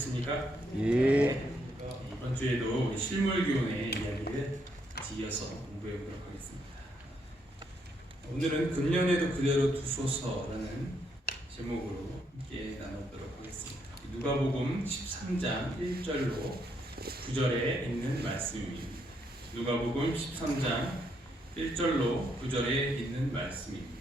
하셨습니까? 예. 이번 주에도 우리 실물교훈의 이야기를 이어서 공부해 보도록 하겠습니다. 오늘은 금년에도 그대로 두소서라는 제목으로 함께 나눠보도록 하겠습니다. 누가복음 13장 1절로 9절에 있는 말씀입니다. 누가복음 13장 1절로 9절에 있는 말씀입니다.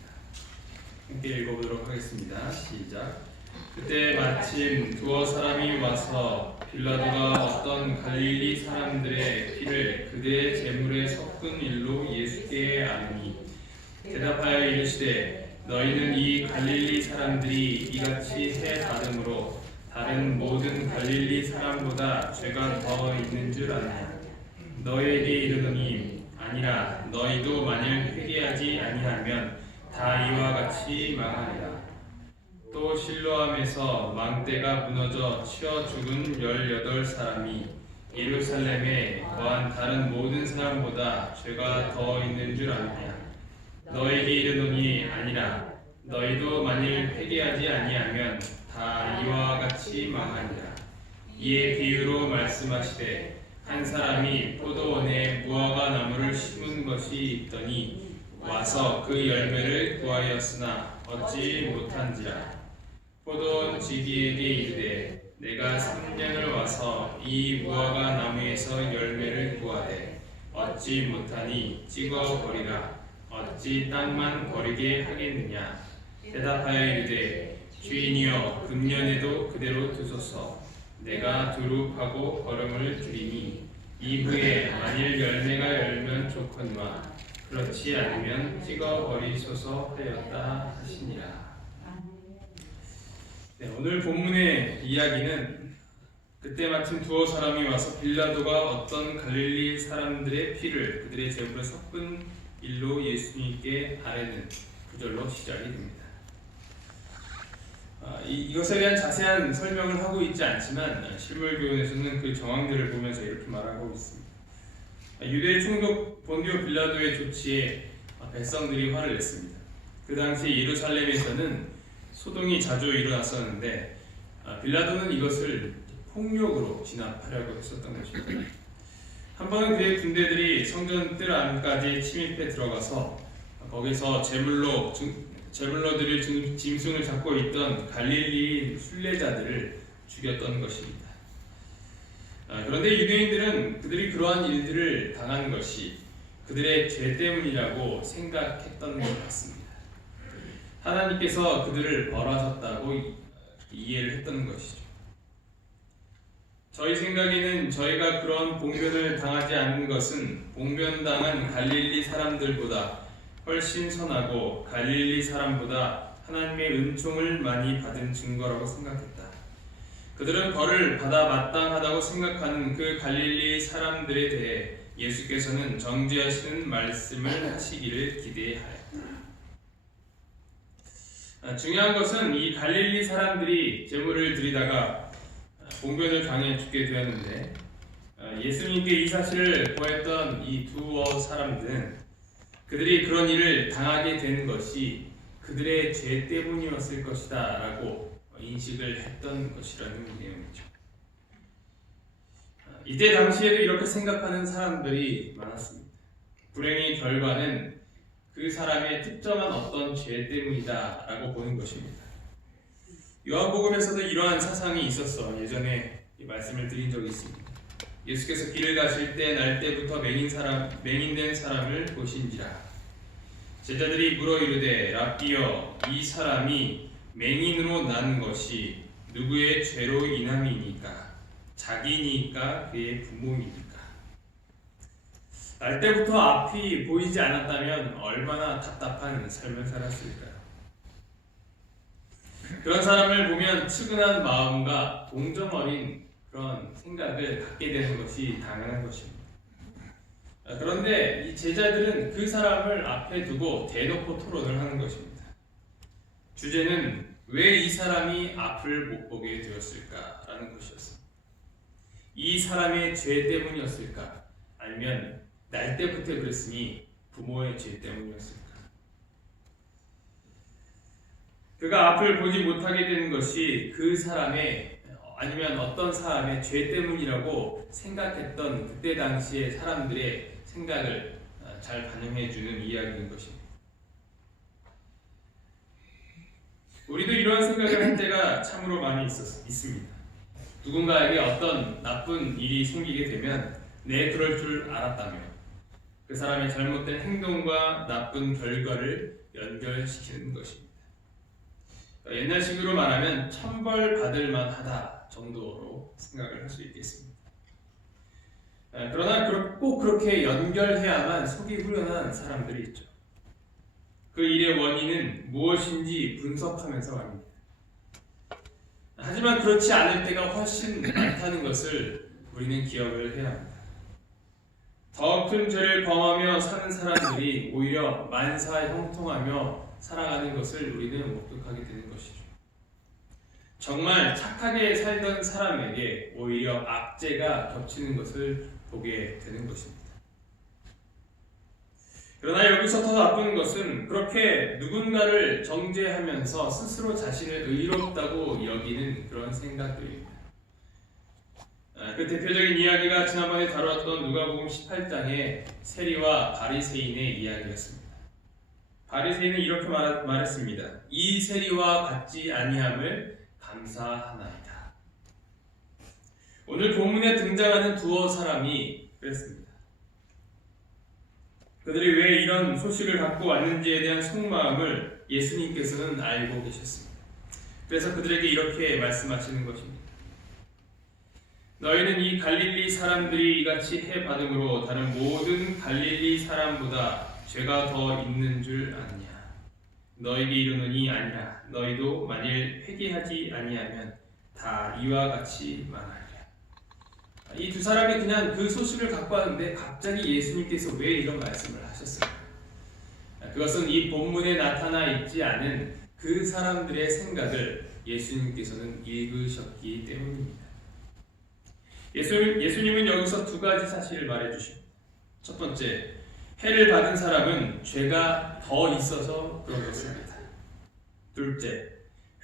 함께 읽어보도록 하겠습니다. 시작. 그때 마침 두어 사람이 와서 빌라도가 어떤 갈릴리 사람들의 피를 그대의 제물에 섞은 일로 예수께 아느니 대답하여 이르시되 너희는 이 갈릴리 사람들이 이같이 해 받음으로 다른 모든 갈릴리 사람보다 죄가 더 있는 줄 아느냐. 너희에게 이르노니 아니라 너희도 만일 회개하지 아니하면 다 이와 같이 망하리라. 또 실로암에서 망대가 무너져 치어 죽은 18사람이 예루살렘에 거한 다른 모든 사람보다 죄가 더 있는 줄 아느냐. 너에게 이르노니 아니라 너희도 만일 회개하지 아니하면 다 이와 같이 망하니라. 이에 비유로 말씀하시되 한 사람이 포도원에 무화과 나무를 심은 것이 있더니 와서 그 열매를 구하였으나 얻지 못한지라. 포도원 지기에게 이르되 내가 3년을 와서 이 무화과 나무에서 열매를 구하되 얻지 못하니 찍어 버리라. 어찌 땅만 버리게 하겠느냐. 대답하여 이르되 주인이여 금년에도 그대로 두소서. 내가 두릅하고 거름을 드리니 이후에 만일 열매가 열면 좋거니와 그렇지 않으면 찍어 버리소서 하였다 하시니라. 네, 오늘 본문의 이야기는 그때 마침 두어 사람이 와서 빌라도가 어떤 갈릴리 사람들의 피를 그들의 제물에 섞은 일로 예수님께 아뢰는 구절로 시작이 됩니다. 이것에 대한 자세한 설명을 하고 있지 않지만 실물교훈에서는 그 정황들을 보면서 이렇게 말하고 있습니다. 유대 총독 본디오 빌라도의 조치에 백성들이 화를 냈습니다. 그 당시 예루살렘에서는 소동이 자주 일어났었는데 빌라도는 이것을 폭력으로 진압하려고 했었던 것입니다. 한 번은 그의 군대들이 성전 뜰 안까지 침입해 들어가서 거기서 제물로 짐승을 잡고 있던 갈릴리 순례자들을 죽였던 것입니다. 그런데 유대인들은 그들이 그러한 일들을 당한 것이 그들의 죄 때문이라고 생각했던 것 같습니다. 하나님께서 그들을 벌하셨다고 이해를 했던 것이죠. 저희 생각에는 저희가 그런 봉변을 당하지 않는 것은 봉변당한 갈릴리 사람들보다 훨씬 선하고 갈릴리 사람보다 하나님의 은총을 많이 받은 증거라고 생각했다. 그들은 벌을 받아 마땅하다고 생각하는 그 갈릴리 사람들에 대해 예수께서는 정죄하시는 말씀을 하시기를 기대하였다. 중요한 것은 이 갈릴리 사람들이 제물을 드리다가 봉변을 당해 죽게 되었는데 예수님께 이 사실을 보였던 이 두어 사람들은 그들이 그런 일을 당하게 된 것이 그들의 죄 때문이었을 것이다 라고 인식을 했던 것이라는 내용이죠. 이때 당시에도 이렇게 생각하는 사람들이 많았습니다. 불행의 결과는 그 사람의 특정한 어떤 죄 때문이다 라고 보는 것입니다. 요한복음에서도 이러한 사상이 있었어 예전에 이 말씀을 드린 적이 있습니다. 예수께서 길을 가실 때 날 때부터 맹인된 사람을 보신지라. 제자들이 물어 이르되 랍비여 이 사람이 맹인으로 난 것이 누구의 죄로 인함이니까 자기니까 그의 부모이니까. 날 때부터 앞이 보이지 않았다면 얼마나 답답한 삶을 살았을까요? 그런 사람을 보면 측은한 마음과 동정 어린 그런 생각을 갖게 되는 것이 당연한 것입니다. 그런데 이 제자들은 그 사람을 앞에 두고 대놓고 토론을 하는 것입니다. 주제는 왜 이 사람이 앞을 못 보게 되었을까라는 것이었습니다. 이 사람의 죄 때문이었을까? 아니면 날 때부터 그랬으니 부모의 죄 때문이었을까? 그가 앞을 보지 못하게 되는 것이 그 사람의 아니면 어떤 사람의 죄 때문이라고 생각했던 그때 당시의 사람들의 생각을 잘 반영해주는 이야기인 것입니다. 우리도 이러한 생각을 할 때가 참으로 많이 있습니다. 누군가에게 어떤 나쁜 일이 생기게 되면 그럴 줄 알았다며 그 사람의 잘못된 행동과 나쁜 결과를 연결시키는 것입니다. 옛날식으로 말하면 천벌받을 만하다 정도로 생각을 할 수 있겠습니다. 그러나 꼭 그렇게 연결해야만 속이 후련한 사람들이 있죠. 그 일의 원인은 무엇인지 분석하면서 말입니다. 하지만 그렇지 않을 때가 훨씬 많다는 것을 우리는 기억을 해야 합니다. 더 큰 죄를 범하며 사는 사람들이 오히려 만사형통하며 살아가는 것을 우리는 목격하게 되는 것이죠. 정말 착하게 살던 사람에게 오히려 악재가 겹치는 것을 보게 되는 것입니다. 그러나 여기서 더 나쁜 것은 그렇게 누군가를 정죄하면서 스스로 자신을 의롭다고 여기는 그런 생각들입니다. 그 대표적인 이야기가 지난번에 다루었던 누가복음 18장의 세리와 바리새인의 이야기였습니다. 바리새인은 이렇게 말했습니다. 이 세리와 같지 아니함을 감사하나이다. 오늘 본문에 등장하는 두어 사람이 그랬습니다. 그들이 왜 이런 소식을 갖고 왔는지에 대한 속마음을 예수님께서는 알고 계셨습니다. 그래서 그들에게 이렇게 말씀하시는 것입니다. 너희는 이 갈릴리 사람들이 이같이 해받음으로 다른 모든 갈릴리 사람보다 죄가 더 있는 줄 아느냐? 너희에게 이르노니 아니라 너희도 만일 회개하지 아니하면 다 이와 같이 망하리라. 이 두 사람이 그냥 그 소식을 갖고 왔는데 갑자기 예수님께서 왜 이런 말씀을 하셨을까? 그것은 이 본문에 나타나 있지 않은 그 사람들의 생각을 예수님께서는 읽으셨기 때문입니다. 예수님은 여기서 두 가지 사실을 말해주십니다. 첫 번째, 해를 받은 사람은 죄가 더 있어서 그런 것입니다. 둘째,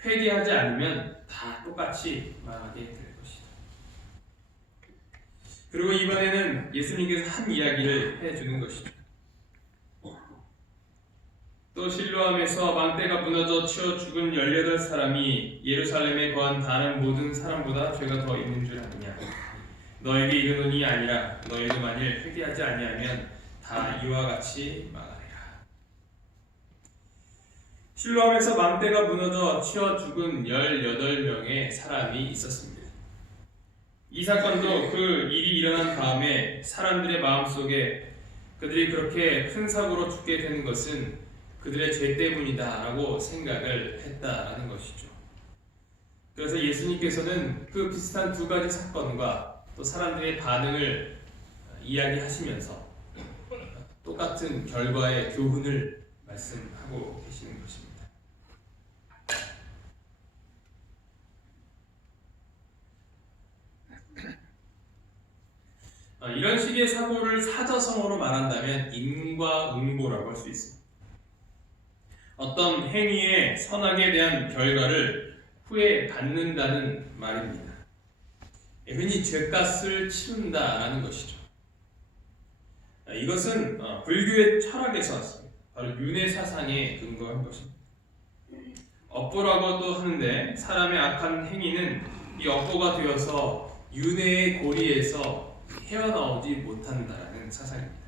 회개하지 않으면 다 똑같이 망하게 될 것이다. 그리고 이번에는 예수님께서 한 이야기를 해주는 것이죠. 또 실로암에서 망대가 무너져 치어 죽은 18사람이 예루살렘에 거한 다른 모든 사람보다 죄가 더 있는 줄 아느냐? 너에게 이르노니 아니라 너희도 만일 회개하지 아니하면 다 이와 같이 망하리라. 실로암에서 망대가 무너져 치어 죽은 18명의 사람이 있었습니다. 이 사건도 그 일이 일어난 다음에 사람들의 마음속에 그들이 그렇게 큰 사고로 죽게 되는 것은 그들의 죄 때문이다라고 생각을 했다라는 것이죠. 그래서 예수님께서는 그 비슷한 두 가지 사건과 또 사람들의 반응을 이야기하시면서 똑같은 결과의 교훈을 말씀하고 계시는 것입니다. 이런 식의 사고를 사자성어로 말한다면 인과응보라고 할 수 있습니다. 어떤 행위의 선악에 대한 결과를 후에 받는다는 말입니다. 흔히 죄값을 치른다라는 것이죠. 이것은 불교의 철학에서 왔습니다. 바로 윤회 사상에 근거한 것입니다. 업보라고도 하는데 사람의 악한 행위는 이 업보가 되어서 윤회의 고리에서 헤어나오지 못한다라는 사상입니다.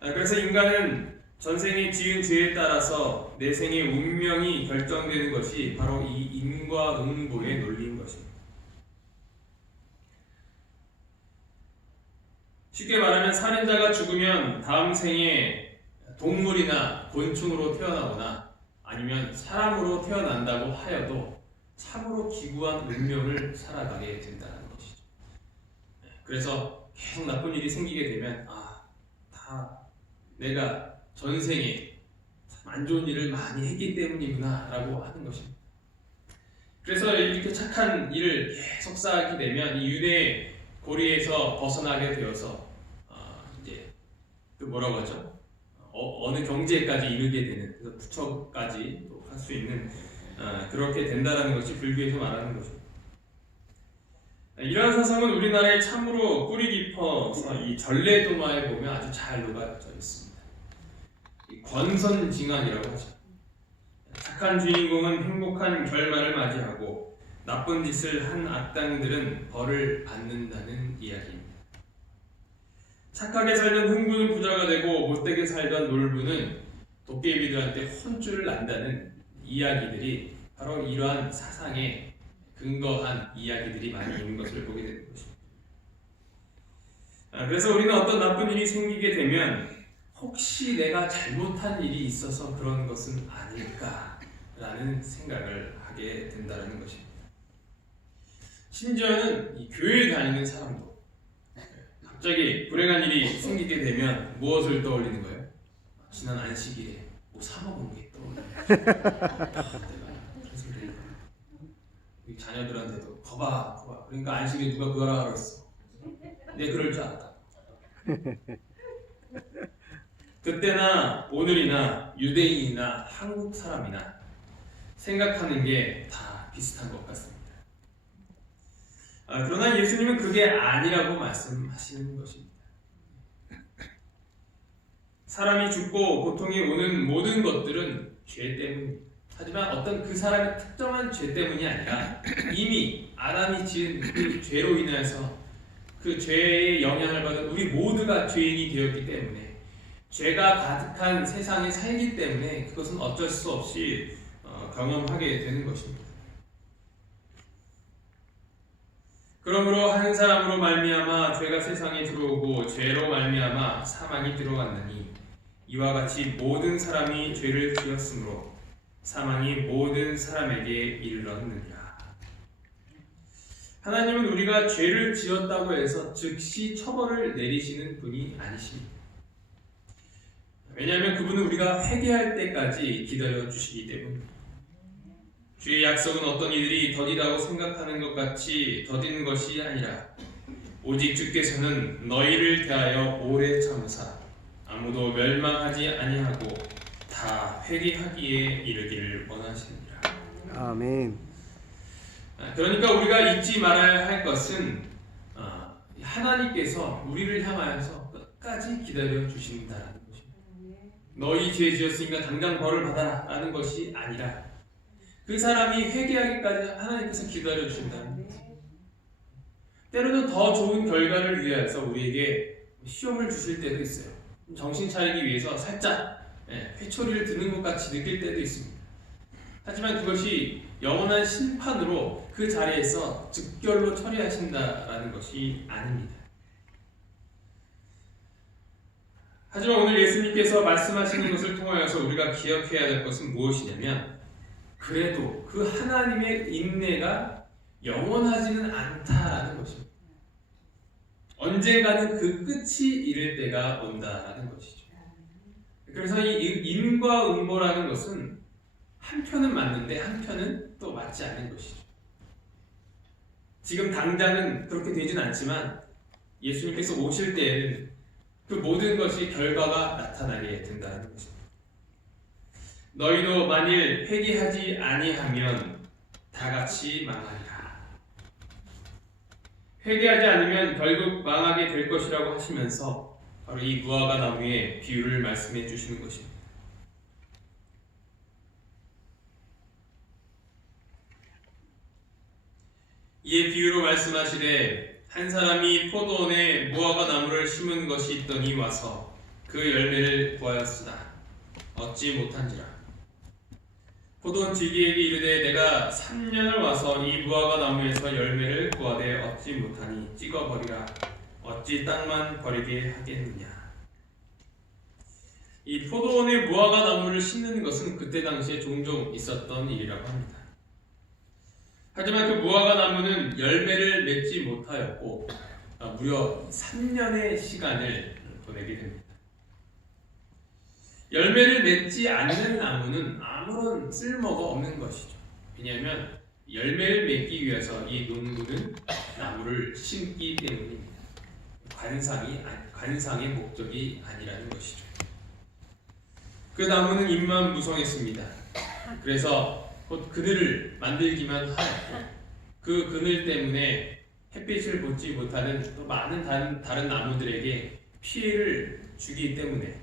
그래서 인간은 전생에 지은 죄에 따라서 내생의 운명이 결정되는 것이 바로 이 인과응보의 논리인 것입니다. 쉽게 말하면 살인자가 죽으면 다음 생에 동물이나 곤충으로 태어나거나 아니면 사람으로 태어난다고 하여도 참으로 기구한 운명을 살아가게 된다는 것이죠. 그래서 계속 나쁜 일이 생기게 되면 다 내가 전생에 참 안 좋은 일을 많이 했기 때문이구나 라고 하는 것입니다. 그래서 이렇게 착한 일을 계속 쌓게 되면 이 윤회의 고리에서 벗어나게 되어서 이제 그 뭐라고 하죠? 어느 경지에까지 이르게 되는, 그래서 부처까지 할 수 있는 그렇게 된다라는 것이 불교에서 말하는 것입니다. 이러한 사상은 우리나라에 참으로 뿌리 깊어서 이 전래동화에 보면 아주 잘 녹아져 있습니다. 이 권선징악이라고 하죠. 착한 주인공은 행복한 결말을 맞이하고 나쁜 짓을 한 악당들은 벌을 받는다는 이야기입니다. 착하게 살던 흥부는 부자가 되고 못되게 살던 놀부는 도깨비들한테 혼쭐을 난다는 이야기들이 바로 이러한 사상에 근거한 이야기들이 많이 있는 것을 보게 되는 것입니다. 그래서 우리는 어떤 나쁜 일이 생기게 되면 혹시 내가 잘못한 일이 있어서 그런 것은 아닐까라는 생각을 하게 된다는 것입니다. 심지어는 이 교회에 다니는 사람도 갑자기 불행한 일이 생기게 되면 무엇을 떠올리는 거예요? 지난 안식일에 뭐 사먹은 게 떠올려요. 우리 자녀들한테도 거봐. 그러니까 안식일에 누가 그거라 그랬어. 내 그럴 줄 알았다. 그때나 오늘이나 유대인이나 한국 사람이나 생각하는 게 다 비슷한 것 같습니다. 그러나 예수님은 그게 아니라고 말씀하시는 것입니다. 사람이 죽고 고통이 오는 모든 것들은 죄 때문입니다. 하지만 어떤 그 사람의 특정한 죄 때문이 아니라 이미 아담이 지은 그 죄로 인해서 그 죄의 영향을 받은 우리 모두가 죄인이 되었기 때문에 죄가 가득한 세상에 살기 때문에 그것은 어쩔 수 없이 경험하게 되는 것입니다. 그러므로 한 사람으로 말미암아 죄가 세상에 들어오고 죄로 말미암아 사망이 들어왔느니 이와 같이 모든 사람이 죄를 지었으므로 사망이 모든 사람에게 이르렀느니라. 하나님은 우리가 죄를 지었다고 해서 즉시 처벌을 내리시는 분이 아니십니다. 왜냐하면 그분은 우리가 회개할 때까지 기다려 주시기 때문입니다. 주의 약속은 어떤 이들이 더디다고 생각하는 것 같이 더딘 것이 아니라 오직 주께서는 너희를 대하여 오래 참으사 아무도 멸망하지 아니하고 다 회개하기에 이르기를 원하시느니라. 아멘. 그러니까 우리가 잊지 말아야 할 것은 하나님께서 우리를 향하여서 끝까지 기다려 주신다라는 것입니다. 너희 죄 지었으니까 당장 벌을 받아라 라는 것이 아니라 그 사람이 회개하기까지 하나님께서 기다려 주신다는 것입니다. 때로는 더 좋은 결과를 위해서 우리에게 시험을 주실 때도 있어요. 정신 차리기 위해서 살짝 회초리를 드는 것 같이 느낄 때도 있습니다. 하지만 그것이 영원한 심판으로 그 자리에서 즉결로 처리하신다라는 것이 아닙니다. 하지만 오늘 예수님께서 말씀하시는 것을 통하여서 우리가 기억해야 될 것은 무엇이냐면 그래도 그 하나님의 인내가 영원하지는 않다라는 것입니다. 언젠가는 그 끝이 이를 때가 온다라는 것이죠. 그래서 이 인과 응보라는 것은 한편은 맞는데 한편은 또 맞지 않는 것이죠. 지금 당장은 그렇게 되진 않지만 예수님께서 오실 때에는 그 모든 것이 결과가 나타나게 된다는 것입니다. 너희도 만일 회개하지 아니하면 다 같이 망하리라. 회개하지 않으면 결국 망하게 될 것이라고 하시면서 바로 이 무화과 나무의 비유를 말씀해 주시는 것입니다. 이에 비유로 말씀하시되 한 사람이 포도원에 무화과 나무를 심은 것이 있더니 와서 그 열매를 구하였으나 얻지 못한지라. 포도원 지기에게 이르되 내가 3년을 와서 이 무화과 나무에서 열매를 구하되 얻지 못하니 찍어버리라. 어찌 땅만 버리게 하겠느냐. 이 포도원에 무화과 나무를 심는 것은 그때 당시에 종종 있었던 일이라고 합니다. 하지만 그 무화과 나무는 열매를 맺지 못하였고 무려 3년의 시간을 보내게 됩니다. 열매를 맺지 않는 나무는 아무런 쓸모가 없는 것이죠. 왜냐하면 열매를 맺기 위해서 이 농부는 나무를 심기 때문입니다. 관상의 목적이 아니라는 것이죠. 그 나무는 잎만 무성했습니다. 그래서 곧 그늘을 만들기만 하였고 그 그늘 때문에 햇빛을 보지 못하는 또 많은 다른 나무들에게 피해를 주기 때문에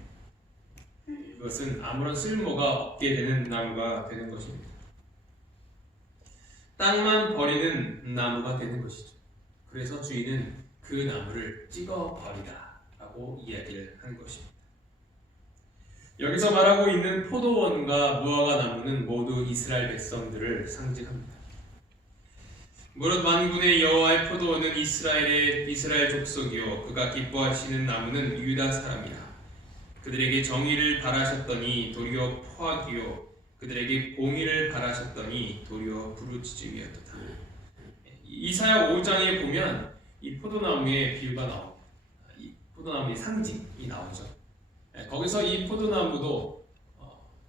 그것은 아무런 쓸모가 없게 되는 나무가 되는 것입니다. 땅만 버리는 나무가 되는 것이죠. 그래서 주인은 그 나무를 찍어 버리라 라고 이야기를 한 것입니다. 여기서 말하고 있는 포도원과 무화과 나무는 모두 이스라엘 백성들을 상징합니다. 무릇 만군의 여호와의 포도원은 이스라엘 족속이요 그가 기뻐하시는 나무는 유다 사람이라. 그들에게 정의를 바라셨더니 도리어 포악이요 그들에게 공의를 바라셨더니 도리어 부르짖음이었도다. 이사야 5장에 보면 이 포도나무의 비유가 나옵니다. 이 포도나무의 상징이 나오죠. 거기서 이 포도나무도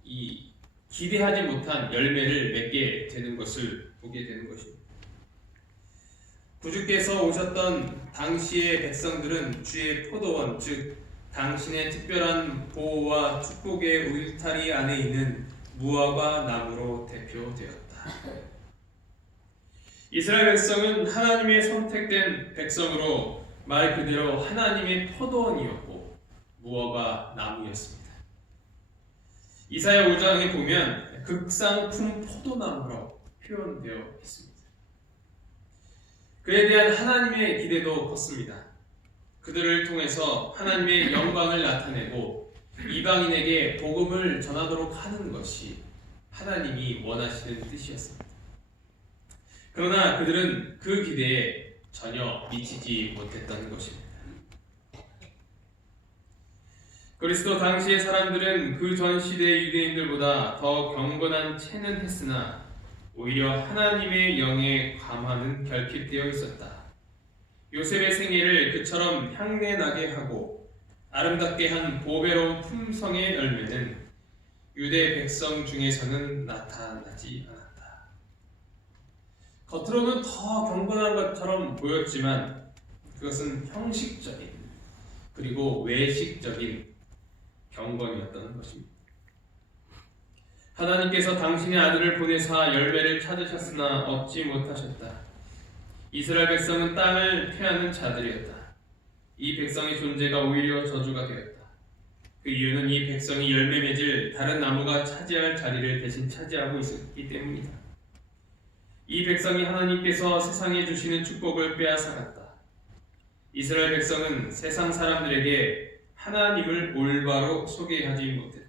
이 기대하지 못한 열매를 맺게 되는 것을 보게 되는 것입니다. 구주께서 오셨던 당시의 백성들은 주의 포도원, 즉 당신의 특별한 보호와 축복의 울타리 안에 있는 무화과 나무로 대표되었다. 이스라엘 백성은 하나님의 선택된 백성으로 말 그대로 하나님의 포도원이었고 무화과 나무였습니다. 이사야 5장에 보면 극상품 포도나무로 표현되어 있습니다. 그에 대한 하나님의 기대도 컸습니다. 그들을 통해서 하나님의 영광을 나타내고 이방인에게 복음을 전하도록 하는 것이 하나님이 원하시는 뜻이었습니다. 그러나 그들은 그 기대에 전혀 미치지 못했던 것입니다. 그리스도 당시의 사람들은 그 전 시대의 유대인들보다 더 경건한 체는 했으나 오히려 하나님의 영에 감화는 결핍되어 있었다. 요셉의 생애를 그처럼 향내나게 하고 아름답게 한 보배로운 품성의 열매는 유대 백성 중에서는 나타나지 않았다. 겉으로는 더 경건한 것처럼 보였지만 그것은 형식적인 그리고 외식적인 경건이었던 것입니다. 하나님께서 당신의 아들을 보내사 열매를 찾으셨으나 얻지 못하셨다. 이스라엘 백성은 땅을 패하는 자들이었다. 이 백성의 존재가 오히려 저주가 되었다. 그 이유는 이 백성이 열매 맺을 다른 나무가 차지할 자리를 대신 차지하고 있었기 때문이다. 이 백성이 하나님께서 세상에 주시는 축복을 빼앗아갔다. 이스라엘 백성은 세상 사람들에게 하나님을 올바로 소개하지 못했다.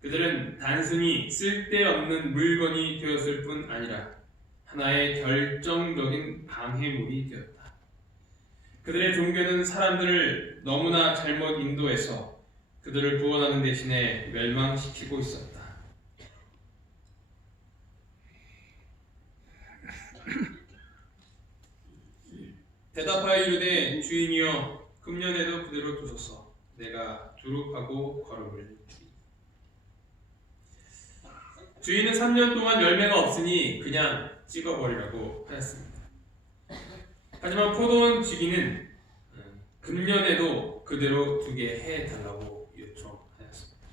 그들은 단순히 쓸데없는 물건이 되었을 뿐 아니라 하나의 결정적인 방해물이 되었다. 그들의 종교는 사람들을 너무나 잘못 인도해서 그들을 구원하는 대신에 멸망시키고 있었다. 대답하여 이르되 주인이여 금년에도 그대로 두소서. 내가 두룩하고 걸음을 주리. 주인은 3년 동안 열매가 없으니 그냥 찍어버리라고 하였습니다. 하지만 포도원 지기는 금년에도 그대로 두게 해달라고 요청하였습니다.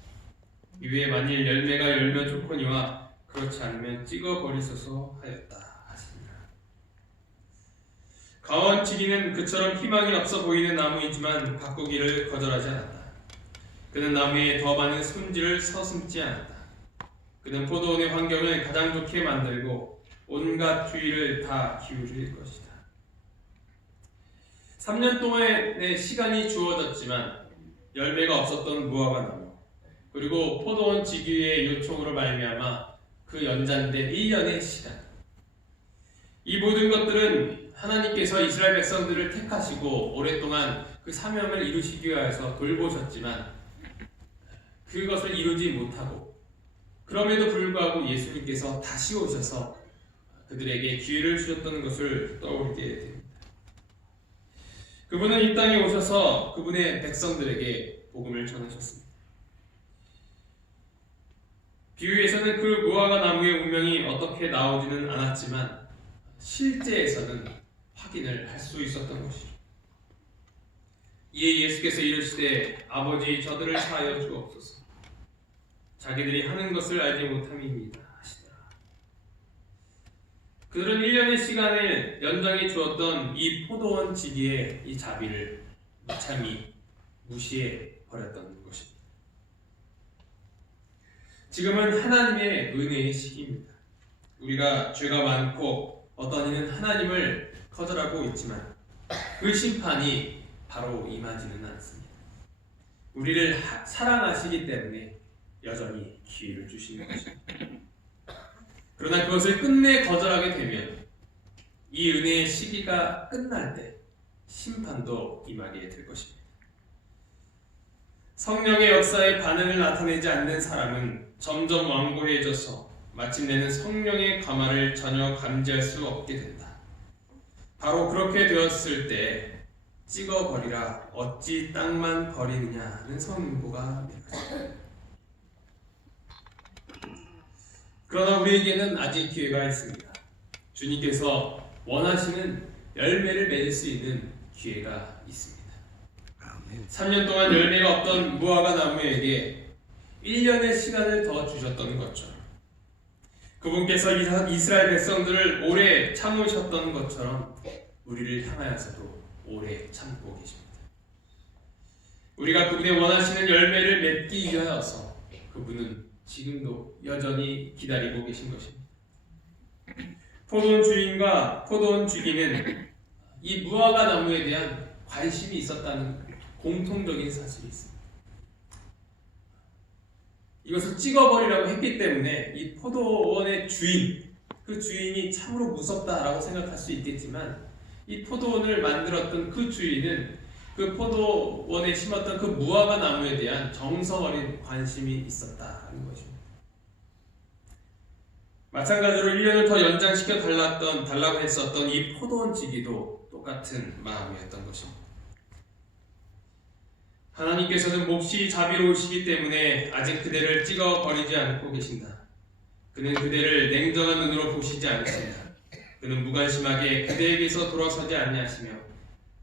이후에 만일 열매가 열면 좋거니와 그렇지 않으면 찍어버리소서 하였다 하십니다. 가원 지기는 그처럼 희망이 없어 보이는 나무이지만 바꾸기를 거절하지 않았다. 그는 나무에 더 많은 손질을 서슴지 않았다. 그는 포도원의 환경을 가장 좋게 만들고 온갖 주의를 다 기울일 것이다. 3년 동안의 시간이 주어졌지만 열매가 없었던 무화과 나무 그리고 포도원 지기의 요청으로 말미암아 그 연장된 1년의 시간, 이 모든 것들은 하나님께서 이스라엘 백성들을 택하시고 오랫동안 그 사명을 이루시기 위해서 돌보셨지만 그것을 이루지 못하고 그럼에도 불구하고 예수님께서 다시 오셔서 그들에게 기회를 주셨던 것을 떠올리게 됩니다. 그분은 이 땅에 오셔서 그분의 백성들에게 복음을 전하셨습니다. 비유에서는 그 무화과 나무의 운명이 어떻게 나오지는 않았지만 실제에서는 확인을 할 수 있었던 것이죠. 이에 예수께서 이르시되 아버지 저들을 사하여 주옵소서. 자기들이 하는 것을 알지 못함이니이다 하시더라. 그들은 1년의 시간을 연장해 주었던 이 포도원 지기의 이 자비를 무참히 무시해 버렸던 것입니다. 지금은 하나님의 은혜의 시기입니다. 우리가 죄가 많고 어떤 이는 하나님을 거절하고 있지만 그 심판이 바로 임하지는 않습니다. 우리를 사랑하시기 때문에 여전히 기회를 주시는 것입니다. 그러나 그것을 끝내 거절하게 되면 이 은혜의 시기가 끝날 때 심판도 임하게 될 것입니다. 성령의 역사에 반응을 나타내지 않는 사람은 점점 완고해져서 마침내는 성령의 감화를 전혀 감지할 수 없게 된다. 바로 그렇게 되었을 때 찍어버리라 어찌 땅만 버리느냐는 선고가 될 것입니다. 그러나 우리에게는 아직 기회가 있습니다. 주님께서 원하시는 열매를 맺을 수 있는 기회가 있습니다. 3년 동안 열매가 없던 무화과 나무에게 1년의 시간을 더 주셨던 것처럼 그분께서 이스라엘 백성들을 오래 참으셨던 것처럼 우리를 향하여서도 오래 참고 계십니다. 우리가 그분의 원하시는 열매를 맺기 위하여서 그분은 지금도 여전히 기다리고 계신 것입니다. 포도원 주인과 포도원 주기는 이 무화과 나무에 대한 관심이 있었다는 공통적인 사실이 있습니다. 이것을 찍어버리라고 했기 때문에 이 포도원의 주인, 그 주인이 참으로 무섭다라고 생각할 수 있겠지만 이 포도원을 만들었던 그 주인은 그 포도원에 심었던 그 무화과 나무에 대한 정성 어린 관심이 있었다는 것입니다. 마찬가지로 1년을 더 연장시켜 달라고 했었던 이 포도원 지기도 똑같은 마음이었던 것입니다. 하나님께서는 몹시 자비로우시기 때문에 아직 그대를 찍어버리지 않고 계신다. 그는 그대를 냉정한 눈으로 보시지 않으신다. 그는 무관심하게 그대에게서 돌아서지 아니하시며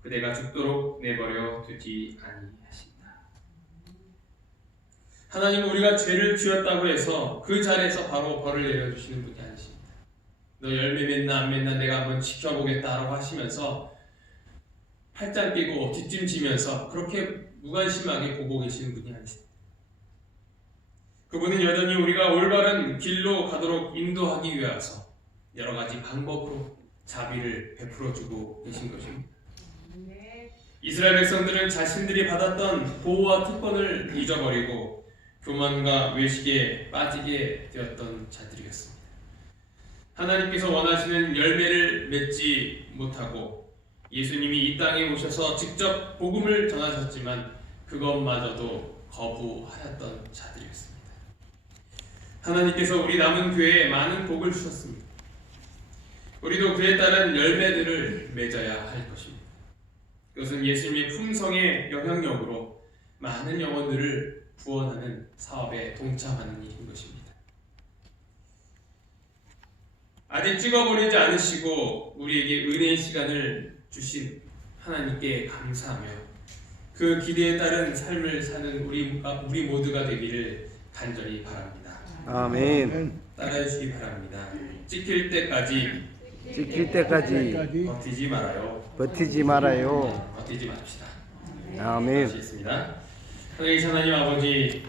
그대가 죽도록 내버려 두지 아니하신다. 하나님은 우리가 죄를 지었다고 해서 그 자리에서 바로 벌을 내려주시는 분이 아니십니다. 너 열매 맺나 안 맺나 내가 한번 지켜보겠다라고 하시면서 팔짱 끼고 뒷짐지면서 그렇게 무관심하게 보고 계시는 분이 아니십니다. 그분은 여전히 우리가 올바른 길로 가도록 인도하기 위해서 여러 가지 방법으로 자비를 베풀어주고 계신 것입니다. 이스라엘 백성들은 자신들이 받았던 보호와 특권을 잊어버리고 교만과 외식에 빠지게 되었던 자들이었습니다. 하나님께서 원하시는 열매를 맺지 못하고 예수님이 이 땅에 오셔서 직접 복음을 전하셨지만 그것마저도 거부하였던 자들이었습니다. 하나님께서 우리 남은 교회에 많은 복을 주셨습니다. 우리도 그에 따른 열매들을 맺어야 할 것입니다. 그것은 예수님의 품성의 영향력으로 많은 영혼들을 구원하는 사업에 동참하는 일인 것입니다. 아직 찍어버리지 않으시고 우리에게 은혜의 시간을 주신 하나님께 감사하며 그 기대에 따른 삶을 사는 우리 모두가 되기를 간절히 바랍니다. 아멘. 따라해 주시기 바랍니다. 찍힐 때까지 버티지 말아요. 버티지 말아요. 버티지 맙시다. 아멘. 하시겠습니다. 하나님 아버지,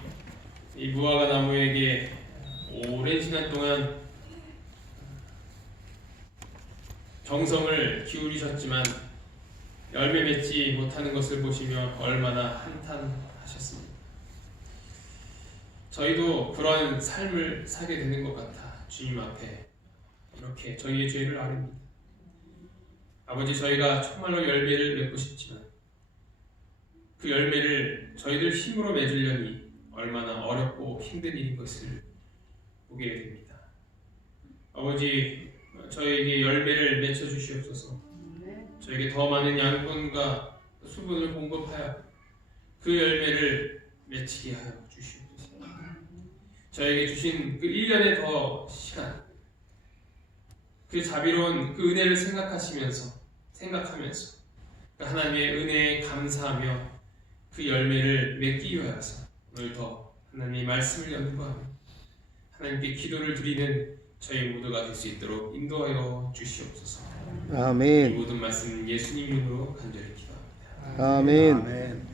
이 무화과 나무에게 오랜 시간 동안 정성을 기울이셨지만 열매 맺지 못하는 것을 보시며 얼마나 한탄하셨습니까? 저희도 그런 삶을 살게 되는 것 같아 주님 앞에 이렇게 저희의 죄를 아뢰니다. 아버지, 저희가 정말로 열매를 맺고 싶지만 그 열매를 저희들 힘으로 맺으려니 얼마나 어렵고 힘든 일인 것을 보게 됩니다. 아버지, 저에게 열매를 맺혀 주시옵소서. 저에게 더 많은 양분과 수분을 공급하여 그 열매를 맺히게 하여 주시옵소서. 저에게 주신 그 1년의 더 시간, 그 자비로운 그 은혜를 생각하면서 그 하나님의 은혜에 감사하며 그 열매를 맺기 위해서 오늘 더 하나님의 말씀을 연구하며 하나님께 기도를 드리는 저희 모두가 될 수 있도록 인도하여 주시옵소서. 이 아멘. 모든 말씀 예수님 이름으로 간절히 기도합니다. 아멘.